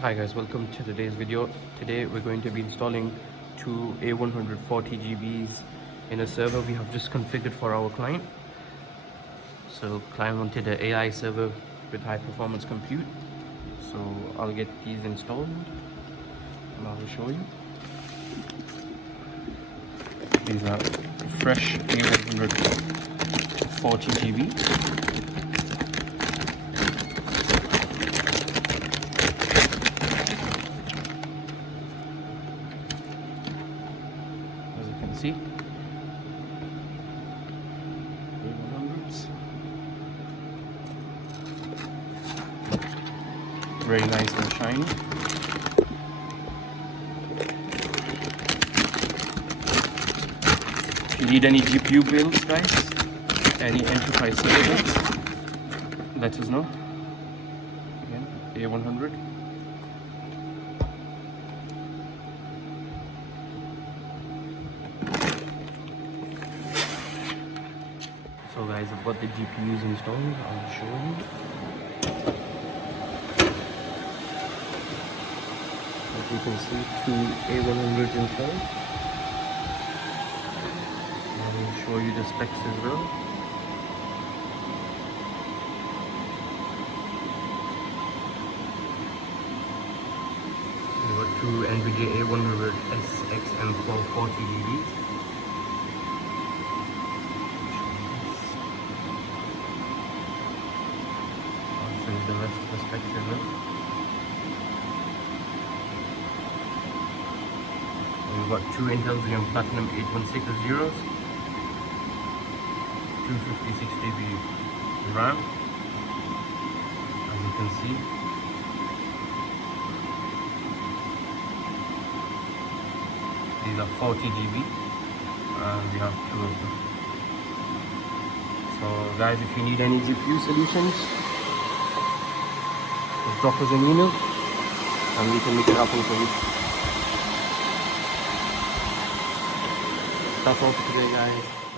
Hi guys, welcome to today's video. Today we're going to be installing two A140 GBs in a server we have just configured for our client. So client wanted an AI server with high performance compute. So I'll get these installed and I will show you. These are fresh A140 GB. See, A100s, very nice and shiny. If you need any GPU builds, guys, any enterprise servers, let us know. Again, A100. So guys, I've got the GPUs installed. I'll show you. As you can see, two A100s installed. I will show you the specs as well. We've got two NVIDIA A100 SXM440 DBs. The rest of the specs as well. We've got two Intel Xeon Platinum 8160s, 256 GB RAM, as you can see. These are 40 GB and we have two of them. So guys, if you need any GPU solutions, drop us an email and we can make it happen for you. That's all for today, guys.